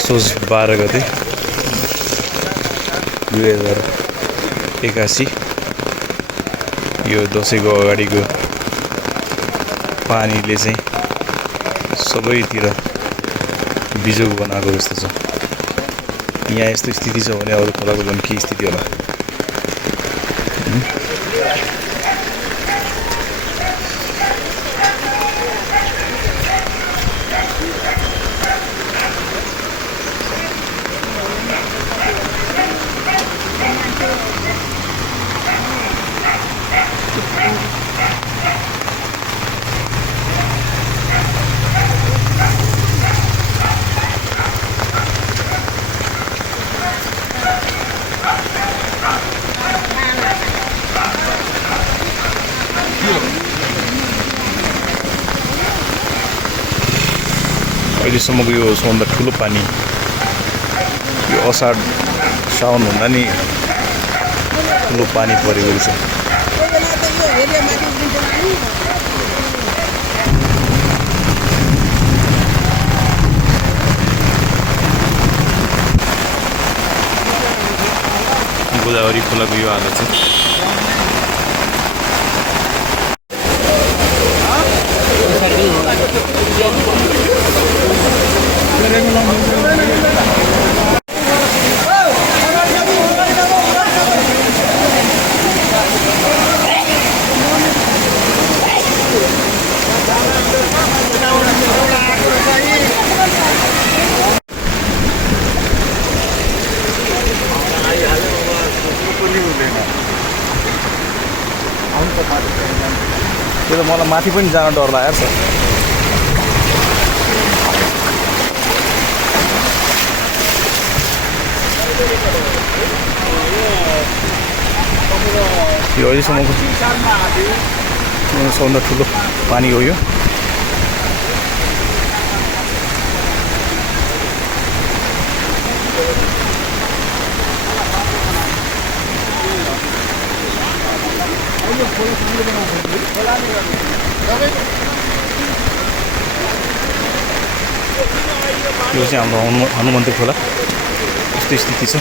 असोज 12 गते 2081 यो दसैँको अगाडिको पानीले चाहिँ सबैतिर बिजोग बनाएको जस्तो छ। यहाँ यस्तो स्थिति छ भने अरू खोलाको झन् के स्थिति होला। अहिलेसम्मको यो सबभन्दा ठुलो पानी यो असाढ साउन हुँदा नि ठुलो पानी परेको छ। गोदावरी खोलाको यो हालत छ। त्यो त मलाई माथि पनि जान डर लागेको छ। यो अहिलेसम्मको सबभन्दा ठुलो पानी हो यो। यो चाहिँ हाम्रो हनुमन्ती खोला यस्तो स्थिति छ।